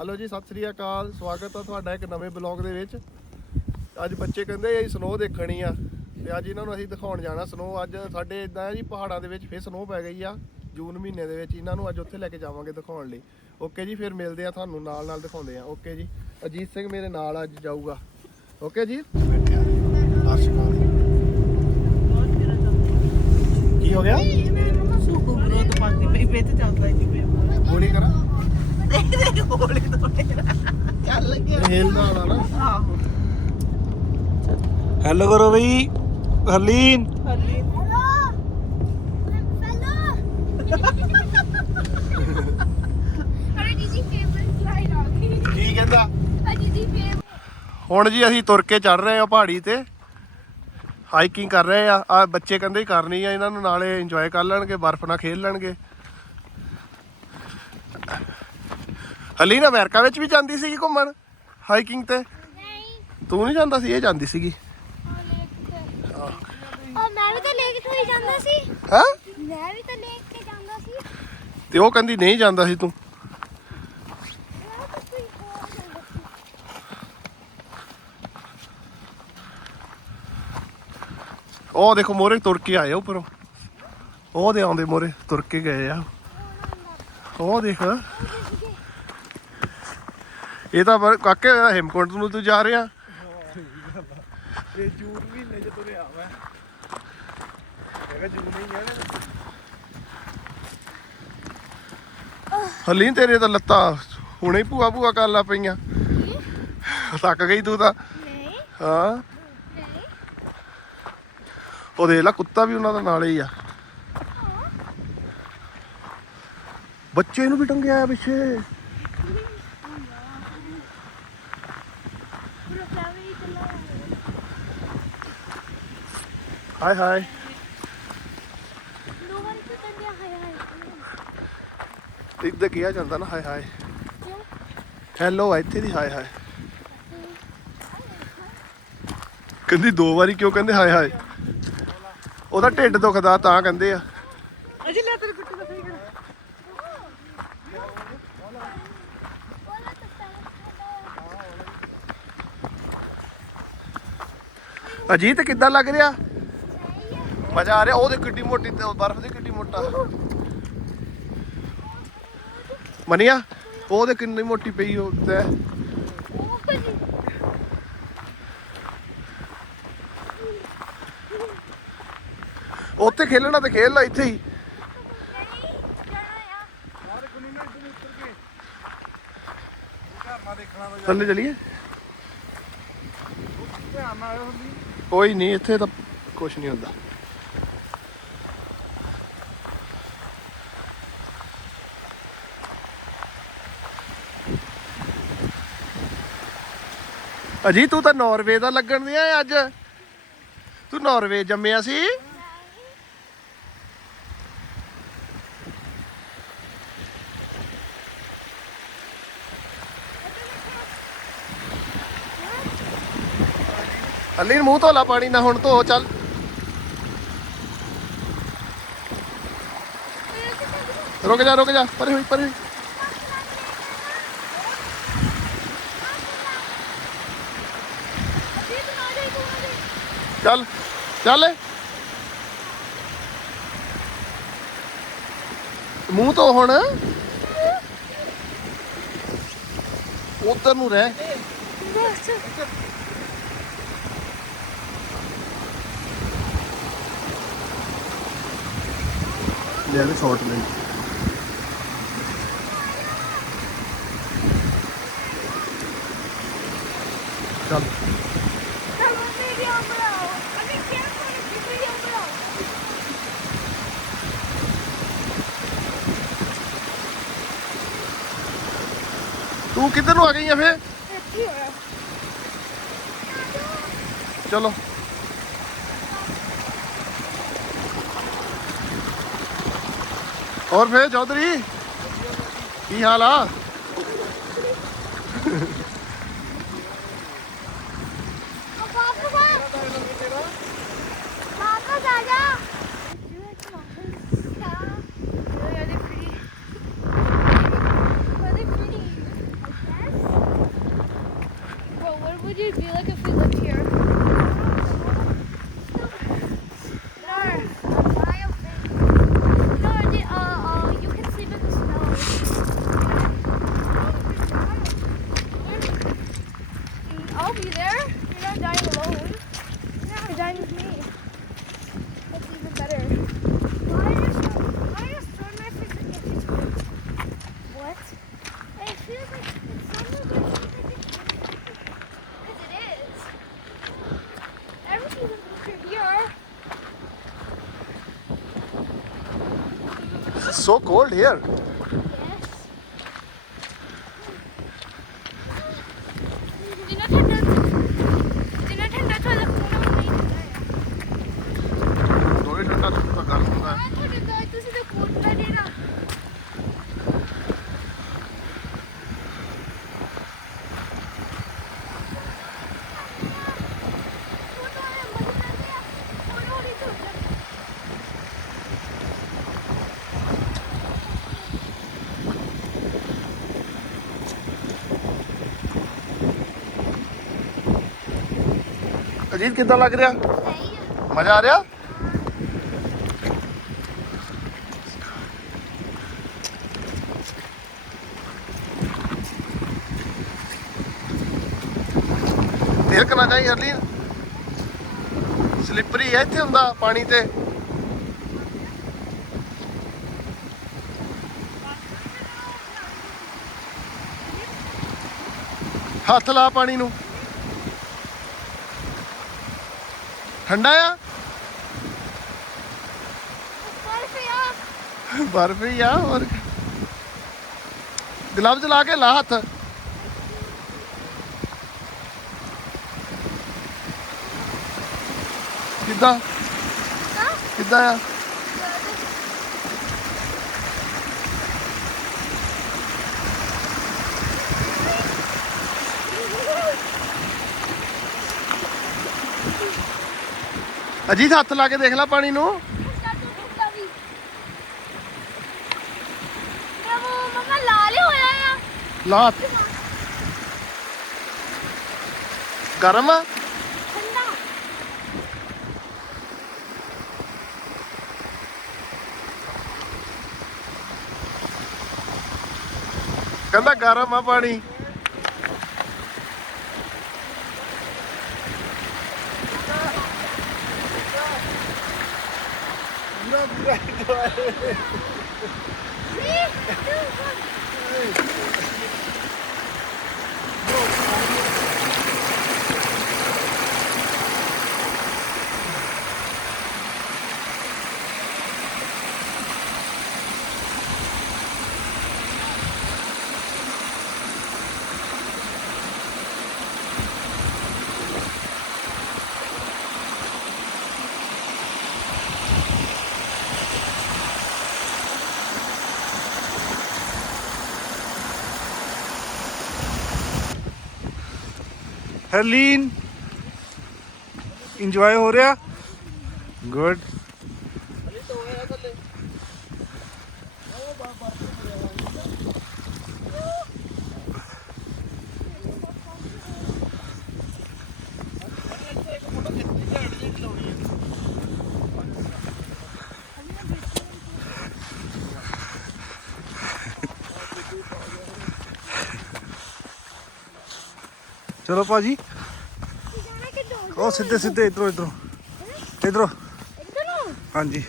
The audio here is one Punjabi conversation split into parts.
ਹਲੋ ਜੀ ਸਤਿ ਸ੍ਰੀ ਅਕਾਲ। ਸਵਾਗਤ ਹੈ ਤੁਹਾਡਾ ਇੱਕ ਨਵੇਂ ਬਲੌਗ ਦੇ ਵਿੱਚ। ਅੱਜ ਬੱਚੇ ਕਹਿੰਦੇ ਅਸੀਂ ਸਨੋ ਦੇਖਣੀ ਆ। ਤੇ ਅੱਜ ਇਹਨਾਂ ਨੂੰ ਅਸੀਂ ਦਿਖਾਉਣ ਜਾਣਾ ਸਨੋ ਅੱਜ ਸਾਡੇ ਇਦਾਂ ਹੈ ਜੀ ਪਹਾੜਾਂ ਦੇ ਵਿੱਚ ਫੇਰ ਸਨੋ ਪੈ ਗਈ ਆ ਜੂਨ ਮਹੀਨੇ ਦੇ ਵਿੱਚ। ਇਹਨਾਂ ਨੂੰ ਅੱਜ ਉੱਥੇ ਲੈ ਕੇ ਜਾਵਾਂਗੇ ਦਿਖਾਉਣ ਲਈ। ਓਕੇ ਜੀ ਫਿਰ ਮਿਲਦੇ ਆ ਤੁਹਾਨੂੰ ਨਾਲ ਨਾਲ ਦਿਖਾਉਂਦੇ ਆ। ਓਕੇ ਜੀ ਅਜੀਤ ਸਿੰਘ ਮੇਰੇ ਨਾਲ ਅੱਜ ਜਾਊਗਾ। ਓਕੇ ਜੀ? ਕੀ ਹੋ ਗਿਆ? ਗੋਲੀ ਕਰਾਂ? ਇਹ ਹਿਲਦਾ ਵਾਲਾ ਨਾ ਹੈਲੋ ਕਰੋ ਬਈ। ਹਰਲੀਨ। ਕੀ ਕਹਿੰਦਾ? ਹੁਣ ਜੀ ਅਸੀਂ ਤੁਰ ਕੇ ਚੜ ਰਹੇ ਆ ਪਹਾੜੀ ਤੇ। ਹਾਈਕਿੰਗ ਕਰ ਰਹੇ ਆ ਆ ਬੱਚੇ ਕਹਿੰਦੇ ਕਰਨੀ ਆ, ਇਹਨਾਂ ਨੂੰ ਨਾਲੇ ਇੰਜੋਏ ਕਰ ਲੈਣਗੇ, ਬਰਫ਼ ਨਾਲ ਖੇਡ ਲੈਣਗੇ। ਹਲੀ ਨਾ ਅਮਰੀਕਾ ਵਿੱਚ ਵੀ ਜਾਂਦੀ ਸੀਗੀ ਘੁੰਮਣ? ਹਾਈਕਿੰਗ ਤੇ? ਤੂੰ ਨਹੀਂ ਜਾਂਦਾ ਸੀ ਇਹ ਜਾਂਦੀ ਸੀਗੀ? ਮੈਂ ਵੀ ਤਾਂ ਲੈ ਕੇ ਕੋਈ ਜਾਂਦਾ ਸੀ। ਹੈ? ਮੈਂ ਵੀ ਤਾਂ ਲੈ ਕੇ ਜਾਂਦਾ ਸੀ। ਤੇ ਉਹ ਕਹਿੰਦੀ ਨਹੀਂ ਜਾਂਦਾ ਸੀ ਤੂੰ। ਉਹ ਦੇਖੋ ਮੋਰੇ ਤੁਰ ਕੇ ਆਏ ਉੱਪਰੋਂ। ਉਹ ਦੇ ਆਉਂਦੇ ਮੋਰੇ ਤੁਰ ਕੇ ਗਏ ਆ। ਉਹ ਦੇਖ। ਇਹ ਤਾਂ ਪਰ- ਕਾਕੇ ਹਿਮਕੁੰਟ ਨੂੰ ਤੂੰ ਜਾ ਰਿਹਾ। ਇਹ ਜੂਨ ਮਹੀਨੇ ਚ ਤੁਰਿਆ ਮੈਂ। ਹੈਗਾ ਜੂਨ ਹੀ ਆ ਹਲੀਨ ਤੇਰੇ ਤਾਂ ਲੱਤਾਂ ਹੁਣੇ ਭੂਆ ਭੂਆ ਕਰਨ ਲੱਗ ਪਈਆਂ। ਥੱਕ ਗਈ ਤੂੰ ਤਾਂ। ਨਹੀਂ। ਹਾਂ। ਨਹੀਂ। ਉਹ ਦੇਖ ਲੈ ਕੁੱਤਾ ਵੀ ਉਹਨਾਂ ਦਾ ਨਾਲ ਹੀ ਆ। ਬੱਚੇ ਨੂੰ ਵੀ ਟੰਗਿਆ ਆ ਪਿੱਛੇ ਪੂਰਾ ਫੈਮਿਲੀ ਚੱਲਾ ਹਾਏ ਹਾਏ ਇੱਦਾਂ ਕਿਹਾ ਜਾਂਦਾ ਨਾ ਹਾਏ ਹਾਏ ਹੈਲੋ ਇੱਥੇ ਦੀ ਹਾਏ ਹਾਏ ਕਹਿੰਦੀ ਦੋ ਵਾਰੀ ਕਿਉਂ ਕਹਿੰਦੇ ਹਾਏ ਹਾਏ ਉਹਦਾ ਢਿੱਡ ਦੁਖਦਾ ਤਾਂ ਕਹਿੰਦੇ ਆ। ਅਜੀ ਲੈ ਤੇਰੇ ਕੁੱਤੇ ਦਾ ਸਹੀ ਕਰ? ਅਜੀਤ ਕਿੱਦਾਂ ਲੱਗ ਰਿਹਾ? ਮਜ਼ਾ ਆ ਰਿਹਾ ਉਹਦੇ ਕਿੱਡੀ ਮੋਟੀ ਤੇ ਬਰਫ਼ ਦੀ ਕਿੱਡੀ ਮੋਟਾ। ਮਨੀਆ ਉਹਦੇ ਕਿੰਨੀ ਮੋਟੀ ਪਈ ਉਹ ਤੇ। ਉੱਥੇ ਖੇਲਣਾ ਤੇ ਖੇਲ ਲੈ, ਇੱਥੇ ਹੀ। ਥੱਲੇ ਚਲੀਏ? ਕੋਈ ਨਹੀਂ, ਇੱਥੇ ਤਾਂ ਕੁਝ ਨਹੀਂ ਹੁੰਦਾ। ਅਜੀ, ਤੂੰ ਤਾਂ ਨਾਰਵੇ ਦਾ ਲੱਗਣ ਦਿਆ ਅੱਜ। ਤੂੰ ਨਾਰਵੇ ਜੰਮਿਆ ਸੀ? ਹੱਲੀ ਮੂੰਹ ਧੋਲਾ ਪਾਣੀ, ਨਾ ਹੁਣ ਧੋ, ਚੱਲ। ਰੁਕ ਜਾ ਰੁਕ ਜਾ, ਪਰੇ ਹੋਈ ਪਰੇ ਹੋਈ। ਅਜੀ ਤੂੰ ਆ ਜਾਈ ਤੂੰ ਆ ਜਾਈ ਚੱਲ ਚੱਲ। ਮੂੰਹ ਤੋਂ ਹੁਣ। ਉਧਰ ਨੂੰ ਰਹਿ। ਲੈ ਲੈ ਸ਼ਾਟ ਲੈ ਚੱਲ ਵੀਡੀਓ ਬਣਾਓ ਅਜੀ ਕੀ ਕਰੋ ਵੀਡੀਓ ਬਣਾਓ ਤੂੰ ਕਿੱਧਰ ਨੂੰ ਆ ਗਈ ਆ ਫੇ ਕੀ ਹੋਇਆ। ਚਲੋ। ਹੋਰ ਫੇ ਚੌਧਰੀ? ਕੀ ਹਾਲ ਆ? dude be like a so cold here Ajit ਕਿੱਦਾਂ ਲੱਗ ਰਿਹਾ? ਮਜ਼ਾ ਆ ਰਿਹਾ? ਤੇਲ ਕਨਾ ਚਾਹੀ ਹਰਲੀਨ ਸਲਿੱਪਰੀ ਹੈ ਇੱਥੇ ਹੁੰਦਾ ਪਾਣੀ ਤੇ। ਹੱਥ ਲਾ ਪਾਣੀ ਨੂੰ। ਠੰਡਾ ਆ? ਬਰਫ ਹੀ ਆ। ਹੋਰ ਗਲਵਜ਼ ਲਾ ਕੇ ਲਾ ਹੱਥ। ਕਿੱਦਾਂ? ਕਿੱਦਾਂ ਆ? ਅਜੀਤ, ਹੱਥ ਲਾ ਕੇ ਦੇਖ ਲੈ ਪਾਣੀ ਨੂੰ। ਮਮਾ ਗਰਮ? ਆ ਠੰਡਾ ਕਹਿੰਦਾ ਗਰਮ ਆ ਪਾਣੀ। ਪੂਰਾ ਪੂਰਾ ਦੁਆਰੇ Three, ਹਰਲੀਨ ਇੰਜੋਏ ਹੋ ਰਿਹਾ ਗੁੱਡ ਚਲੋ ਭਾਜੀ। ਉਹ ਸਿੱਧੇ ਸਿੱਧੇ ਇਧਰੋਂ ਇਧਰੋਂ। ਇਧਰੋਂ। ਹਾਂਜੀ।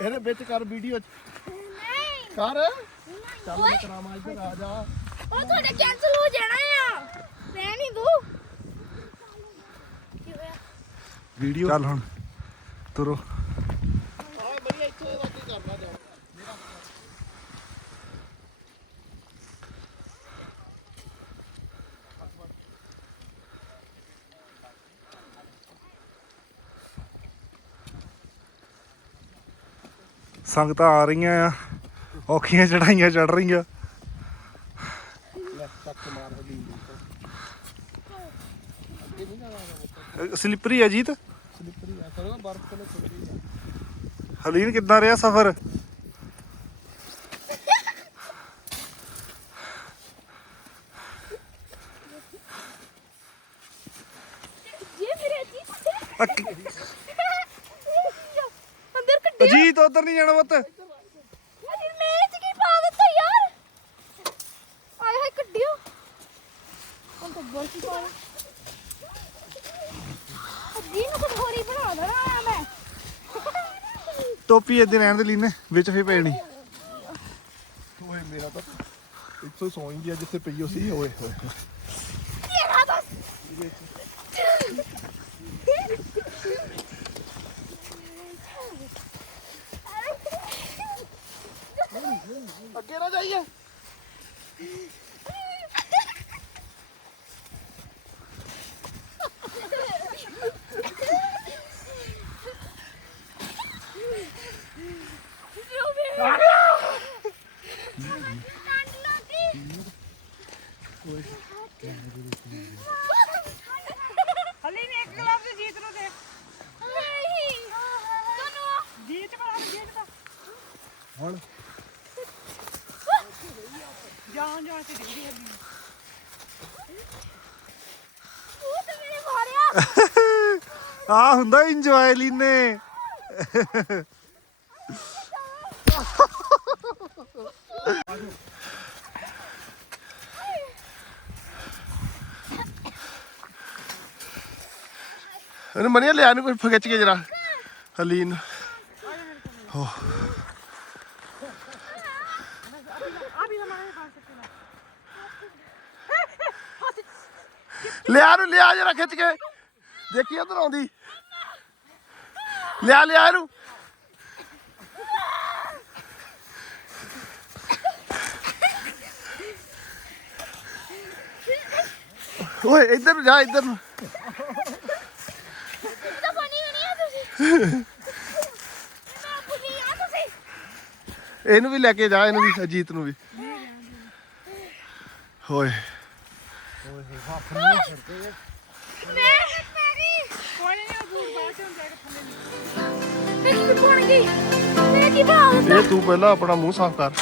ਇਹਦੇ ਵਿੱਚ ਕਰ ਵੀਡੀਓ ਨਹੀਂ ਕਰ। ਚੱਲ ਓਏ। ਮੈਂ ਕਰਾਵਾਂ ਇੱਧਰ ਆ ਜਾ। ਉਹ ਤੁਹਾਡਾ ਕੈਨਸਲ ਹੋ ਜਾਣਾ ਆ। ਰਹਿ ਨਹੀਂ ਦੋ। ਕੀ ਹੋਇਆ? ਵੀਡੀਓ ਚੱਲ ਹੁਣ ਤੁਰੋ। ਹਾਂ ਬਈ ਇੱਥੇ ਦਾ ਕੀ ਕਰਨਾ ਜਾ ਸੰਗਤਾਂ ਆ ਰਹੀਆਂ ਆ। ਔਖੀਆਂ ਚੜਾਈਆਂ ਚੜ ਰਹੀਆਂ। ਸਲਿੱਪਰੀ ਹੈ ਜੀਤ? ਸਲਿੱਪਰੀ ਆ ਕਿੱਦਾਂ ਰਿਹਾ ਸਫ਼ਰ? ਅੰਦਰ ਅਜੀਤ ਉਧਰ ਨਹੀਂ ਜਾਣਾ ਪੁੱਤ। ਟੋਪੀ ਇੱਥੇ ਰਹਿਣ ਦੇ ਲੀਨੇ ਵਿੱਚ ਫੇ ਪੈਣੀ ਓਏ ਮੇਰਾ ਤਾਂ ਇੱਥੋਂ ਸੌਂ ਹੀ ਗਿਆ ਜਿੱਥੇ ਪਈ ਹੋ ਸੀ। ਓਏ ਹੋਏ ਤੇਰਾ ਬਸ ਅੱਗੇ ਨਾ ਜਾਈਏ ਹਲੇ ਨੇ ਇੱਕ ਗਲਾਬ ਤੇ ਜੀਤ ਨੂੰ ਦੇ ਨਹੀਂ ਤੁਹਾਨੂੰ ਜੀਤ ਬੜਾ ਜੀਤ ਦਾ ਹੁਣ ਜਾਨ ਜਾਨ ਤੇ ਡਿੱਗਦੀ ਹੈ ਉਹ ਤੇ ਮੇਰੇ ਮਾਰਿਆ। ਆ ਹੁੰਦਾ ਇੰਜੋਏ ਲੀਨੇ। ਇਹਨੂੰ ਮਨੀਆ ਲਿਆ ਨੂੰ ਕੋਈ ਖਿੱਚ ਕੇ ਜਰਾ। ਹਲੀਨ। ਆ ਵੀ ਹਮਾਰੇ ਪਾਸ। ਲਿਆ ਨੂੰ ਲਿਆ ਜਰਾ ਖਿੱਚ ਕੇ। ਦੇਖੀ ਉਧਰ ਆਉਂਦੀ। ਲਿਆ ਲਿਆ ਇਹਨੂੰ। ਓਏ ਇੱਧਰ ਨੂੰ ਜਾ ਇੱਧਰ ਨੂੰ। ਤਾਂ ਬਣੀ ਨਹੀਂ ਆ ਤੁਸੀਂ ਮੈਂ ਪੁੱਛੀ ਆ ਤੁਸੀਂ ਇਹਨੂੰ ਵੀ ਲੈ ਕੇ ਜਾ ਇਹਨੂੰ ਵੀ ਅਜੀਤ ਨੂੰ ਵੀ। ਹੋਏ ਮੈਂ ਕੀ ਬਣ ਗਈ ਮੈਂ ਕੀ ਬਣਾ ਇਹ ਤੂੰ ਪਹਿਲਾਂ ਆਪਣਾ ਮੂੰਹ ਸਾਫ਼ ਕਰ।